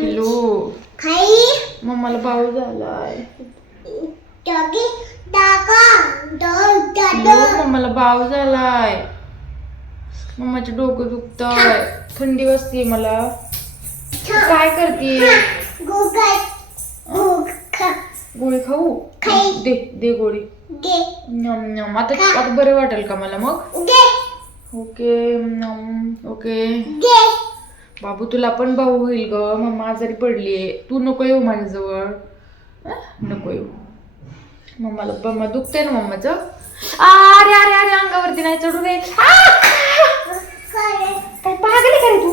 पिल्लू मम्माला बाळू झालाय. मम्माला बाळू झालाय. मम्माचं डोकं दुखतंय. थंडी वाजते मला. काय करते गोळी खाऊ. दे दे गोळी. आता बरं वाटेल का मला मग? Okay okay. बाबू तुला पण भाऊ होईल ग. मम्मा आजारी पडलीये. तू नको येऊ माझ्याजवळ? नको येऊ. मम्माला मम्मा दुखते ना मम्माचं? अरे अरे अरे अंगावरती नाही चढू रे! काय पागल आहे का रे तू?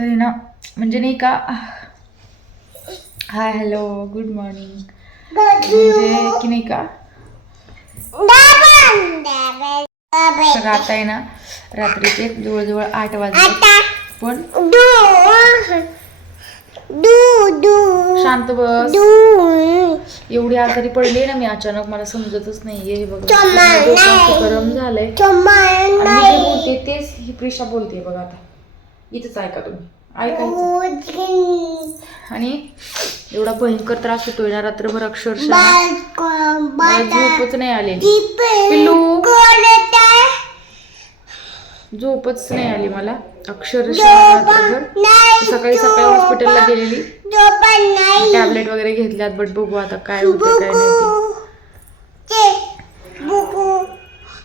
तरी ना म्हणजे नाही का हाय हॅलो गुड मॉर्निंग. म्हणजे की नाही का तर आता आहे ना रात्रीचे जवळजवळ आठ वाजले. पण शांत बस. एवढी आजारी पडली ना मी अचानक मला समजतच नाहीये. हे बघा. गरम झालंय. तेच ही प्रिशा बोलते बघा आता. इथंच ऐका तुम्ही? ऐकायचं. आणि एवढा भयंकर त्रास होतोय ना रात्रभर अक्षरशः. झोपच नाही पिल्लू. झोपच नाही आली मला. अक्षरशः रात्रभर. सकाळी सकाळी हॉस्पिटलला गेलेली. टॅबलेट वगैरे घेतल्यात बट बघू आता काय होते काय नाही ते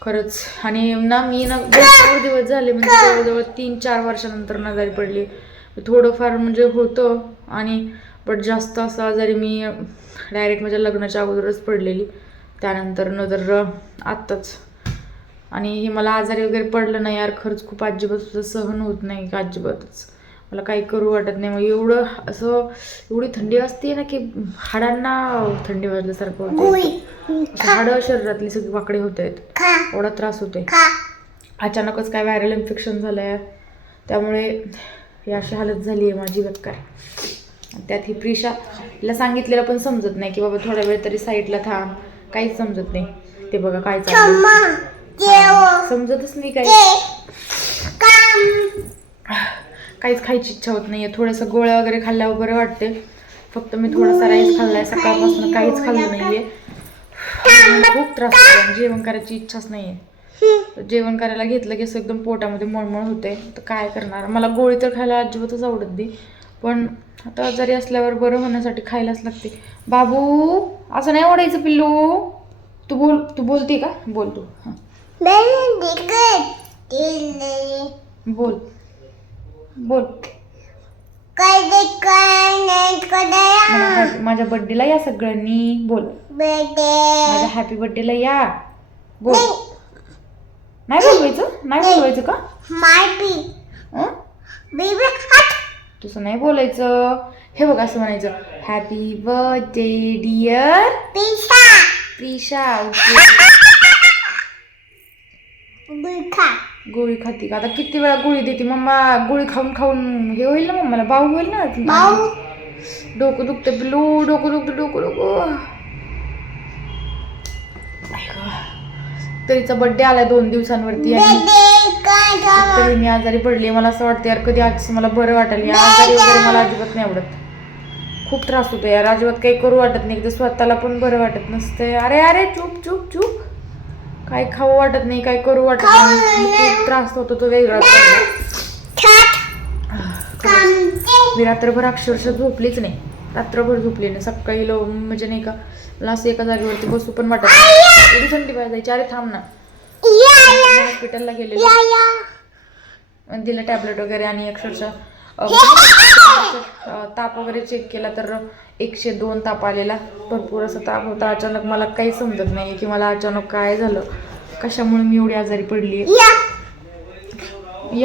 खरंच. आणि ना मी ना भरपूर दिवस झाले म्हणजे जवळजवळ तीन चार वर्षानंतर आजारी पडली. थोडंफार म्हणजे होतं आणि बट जास्त असं आजारी मी डायरेक्ट माझ्या लग्नाच्या अगोदरच पडलेली. त्यानंतर न तर आत्ताच. आणि हे मला आजारी वगैरे पडलं नाही यार खरंच खूप अजिबात सुद्धा सहन होत नाही अजिबातच. मला काही करू वाटत नाही. मग एवढं असं एवढी थंडी असते ना की हाडांना थंडी वाजल्यासारखं होतं. हाडं शरीरातली सगळी वाकडे होत आहेत. एवढा त्रास होतोय. अचानकच काय व्हायरल इन्फेक्शन झालं आहे त्यामुळे ही अशी हालत झाली आहे माझी बेकार आणि त्यात ही प्रिशा हिला सांगितलेलं पण समजत नाही की बाबा थोडा वेळ तरी साईडला थांब. काहीच समजत नाही. ते बघा काय चाललं समजतच नाही काही काहीच खायची इच्छा होत नाहीये. थोडंसं गोळ्या वगैरे खाल्ल्यावर बरं वाटते फक्त मी थोडासा राईस खाल्लाय. सकाळपासून काहीच खाल्लं नाहीये. खूप त्रास होतो जेवण करायची इच्छाच नाहीये. जेवण करायला घेतलं की असं एकदम पोटामध्ये मळमळ होते तर काय करणार? मला गोळी तर खायला अजिबातच आवडत नाही. पण आता आजारी असल्यावर बरं होण्यासाठी खायलाच लागते बाबू असं नाही ओढायचं पिल्लू. तू बोल तू बोलते का? बोल तू. बोल. बोल. मला happy- माझ्या बर्थडेला या सगळ्यांनी. बोल. माझ्या हॅपी बर्थडेला या. बोल. नाही. बोलवायचं? नाही बोलवायचं का? हं? तसं नाही बोलायचं. हे बघ असं म्हणायचं. हॅपी बर्थडे डिअर प्रिशा गोळी खाती का? आता किती वेळा गोळी देते? मम्मा गोळी खाऊन खाऊन हे होईल ना मम्माला? बाऊ होईल ना डोकं दुखतं पिलू डोकं दुखतं डोकं डोकं. तरीचा बर्थडे आलाय दोन दिवसांवरती तरी मी आजारी पडली मला असं वाटतं यार कधी आज मला बरं वाटेल. या आजारी वगैरे मला अजिबात नाही आवडत. खूप त्रास होतो यार. अजिबात काही करू वाटत नाही. एकदा स्वतःला पण बरं वाटत नसतं. अरे अरे चूप चूप चूप. काय खाऊ वाटत नाही काय करू वाटत नाही. खूप त्रास होतो तो वेगळा. मी रात्रभर अक्षरशः झोपलीच नाही. रात्रभर झोपली नाही. सकाळी लो म्हणजे नाही का मला असं एका जागेवरती बसू पण वाटत नाही. एवढी थंडी वाजायची. अरे थांब ना. हॉस्पिटलला गेले दिलं टॅबलेट वगैरे आणि अक्षरशः ताप वगैरे चेक केला तर एकशे दोन ताप आलेला. भरपूर असा ताप होता. अचानक मला काही समजत नाही की मला अचानक काय झालं. कशामुळे मी एवढी आजारी पडली या.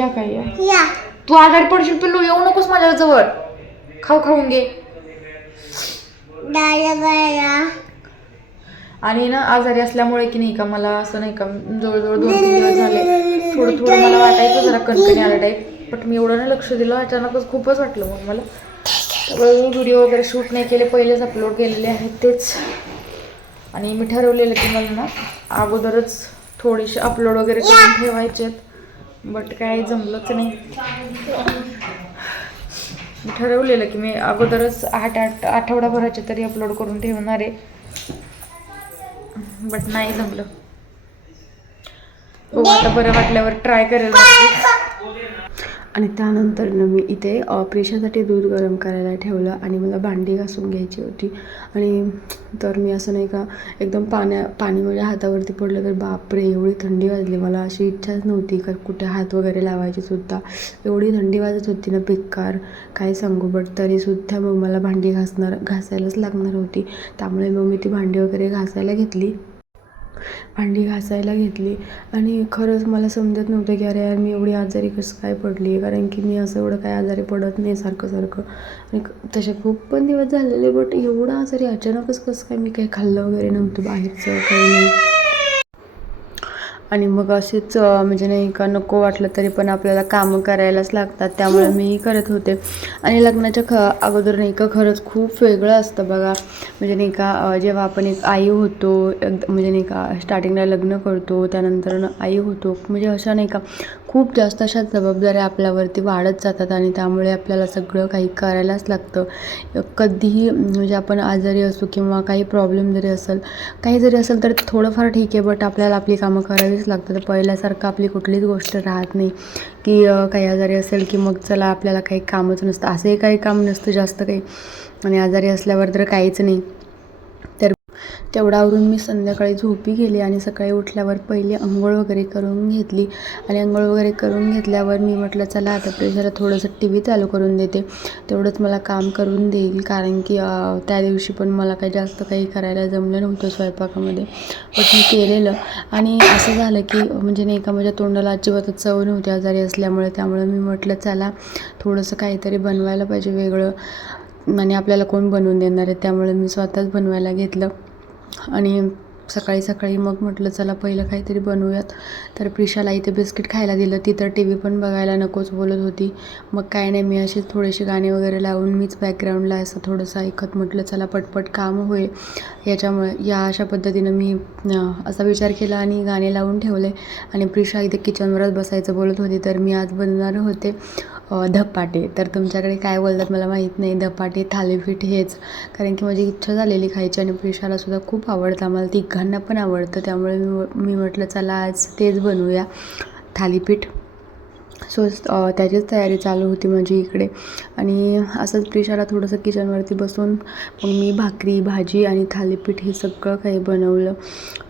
काय या? तू आजारी पडशील पिल्लू येऊ नकोस माझ्या जवळ. खाऊ खाऊन घे. आणि ना आजारी असल्यामुळे की नाही का मला असं नाही का जवळजवळ दोन तीन दिवस झाले. थोडं थोडं मला वाटायचं जरा कणकणी आलं टाईप बट मी एवढं नाही लक्ष दिलं. अचानकच खूपच वाटलं मग मला. त्यामुळे मी व्हिडिओ वगैरे शूट नाही केले. पहिलेच अपलोड केलेले आहेत तेच. आणि मी ठरवलेलं की मला ना अगोदरच थोडेसे अपलोड वगैरे करून ठेवायचे आहेत. बट काय जमलंच नाही. मी ठरवलेलं की मी अगोदरच आठ आठ आठवडाभराचे तरी अपलोड करून ठेवणार आहे. बट नाही जमलं. हो आता बरं वाटल्यावर ट्राय करेल. आणि त्यानंतरनं मी इथे प्रेशासाठी दूध गरम करायला ठेवलं आणि मला भांडी घासून घ्यायची होती. आणि तर मी असं नाही का एकदम पाण्या पाणी माझ्या हातावरती पडलं तर बापरे एवढी थंडी वाजली. मला अशी इच्छाच नव्हती का कुठे हात वगैरे लावायची सुद्धा. एवढी थंडी वाजत होती ना बेकार काय सांगू बट तरीसुद्धा मग मला भांडी घासणार घासायलाच लागणार होती. त्यामुळे मग मी ती भांडी वगैरे घासायला घेतली. भांडी घासायला घेतली. आणि खरंच मला समजत नव्हतं की अरे यार मी एवढी आजारी कसं काय पडली आहे कारण की मी असं एवढं काय आजारी पडत नाही सारखं सारखं आणि तसे खूप पण दिवस झालेले बट एवढं आजारी अचानकच कसं काय मी काही खाल्लं वगैरे नव्हतं बाहेरचं काही नाही. आणि मग असेच म्हणजे नाही का नको वाटलं तरी पण आपल्याला कामं करायलाच लागतात. त्यामुळे मीही करत होते. आणि लग्नाच्या ख अगोदर नाही का खरंच खूप वेगळं असतं बघा. म्हणजे नाही का जेव्हा आपण एक आई होतो एक- म्हणजे नाही का स्टार्टिंगला लग्न करतो त्यानंतर आई होतो. म्हणजे अशा नाही का खूप जास्त अशा जबाबदाऱ्या आपल्यावरती वाढत जातात आणि त्यामुळे आपल्याला सगळं काही करायलाच लागतं. कधीही म्हणजे आपण आजारी असू किंवा काही प्रॉब्लेम जरी असेल काही जरी असेल तर थोडंफार ठीक आहे बट आपल्याला आपली कामं करावीच लागतात. तर पहिल्यासारखं आपली कुठलीच गोष्ट राहत नाही की काही आजारी असेल की मग चला आपल्याला काही कामच नसतं. असंही काही काम नसतं जास्त काही. आणि आजारी असल्यावर तर काहीच नाही. तेवढं आवरून मी संध्याकाळी झोपी गेली आणि सकाळी उठल्यावर पहिले आंघोळ वगैरे करून घेतली. आणि अंघोळ वगैरे करून घेतल्यावर मी म्हटलं चला आता प्रेशरला थोडंसं टी व्ही चालू करून देते. तेवढंच मला काम करून देईल कारण की त्या दिवशी पण मला काही जास्त काही करायला जमलं नव्हतं स्वयंपाकामध्ये. पण मी केलेलं. आणि असं झालं की म्हणजे नाही का माझ्या तोंडाला अजिबातच चव नव्हती आजारी असल्यामुळे त्यामुळे मी म्हटलं चला थोडंसं काहीतरी बनवायला पाहिजे वेगळं. आणि आपल्याला कोण बनवून देणार आहे? त्यामुळे मी स्वतःच बनवायला घेतलं. आणि सकाळी सकाळी मग म्हटलं चला पहिलं काहीतरी बनवूयात. तर प्रिशाला इथे बिस्किट खायला दिलं. ती तर टी व्ही पण बघायला नकोच बोलत होती. मग काय नाही मी असे थोडेसे गाणे वगैरे लावून मीच बॅकग्राऊंडला असं थोडंसं ऐकत म्हटलं चला पटपट काम होईल. याच्यामुळे या अशा पद्धतीनं मी असा विचार केला आणि गाणे लावून ठेवले. आणि प्रिशा इथे किचनवरच बसायचं बोलत होती. तर मी आज बनवणार होते. धपाटे. तर तुमच्याकडे काय बोलतात मला माहीत नाही. धपाटे थालीपीठ हेच. कारण की माझी इच्छा झालेली खायची आणि प्रिशाला खूप आवडतं. आम्हाला तिघांना पण आवडतं. त्यामुळे मी मी म्हटलं चला आज तेच बनवूया. थालीपीठ. सो त्याचीच तयारी चालू होती माझी इकडे. आणि असंच प्रिशाला थोडंसं किचनवरती बसून मग मी भाकरी भाजी आणि थालीपीठ हे सगळं काही बनवलं.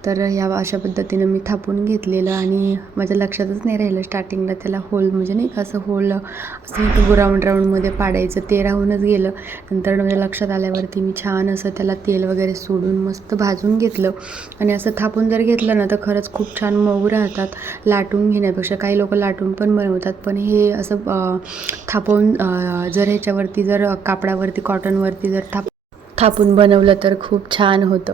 तर ह्या अशा पद्धतीनं मी थापून घेतलेलं आणि माझ्या लक्षातच नाही राहिलं स्टार्टिंगला त्याला होल म्हणजे नाही का असं होल असं नाही राऊंड राऊंडमध्ये पाडायचं ते राहूनच गेलं. नंतर माझ्या लक्षात आल्यावरती मी छान असं त्याला तेल वगैरे सोडून मस्त भाजून घेतलं. आणि असं थापून जर घेतलं ना तर खरंच खूप छान मऊ राहतात. लाटून घेण्यापेक्षा काही लोक लाटून पण बनवतात. पण हे असं थापवून जर ह्याच्यावरती जर कापडावरती कॉटनवरती जर थाप थापून बनवलं तर खूप छान होतं.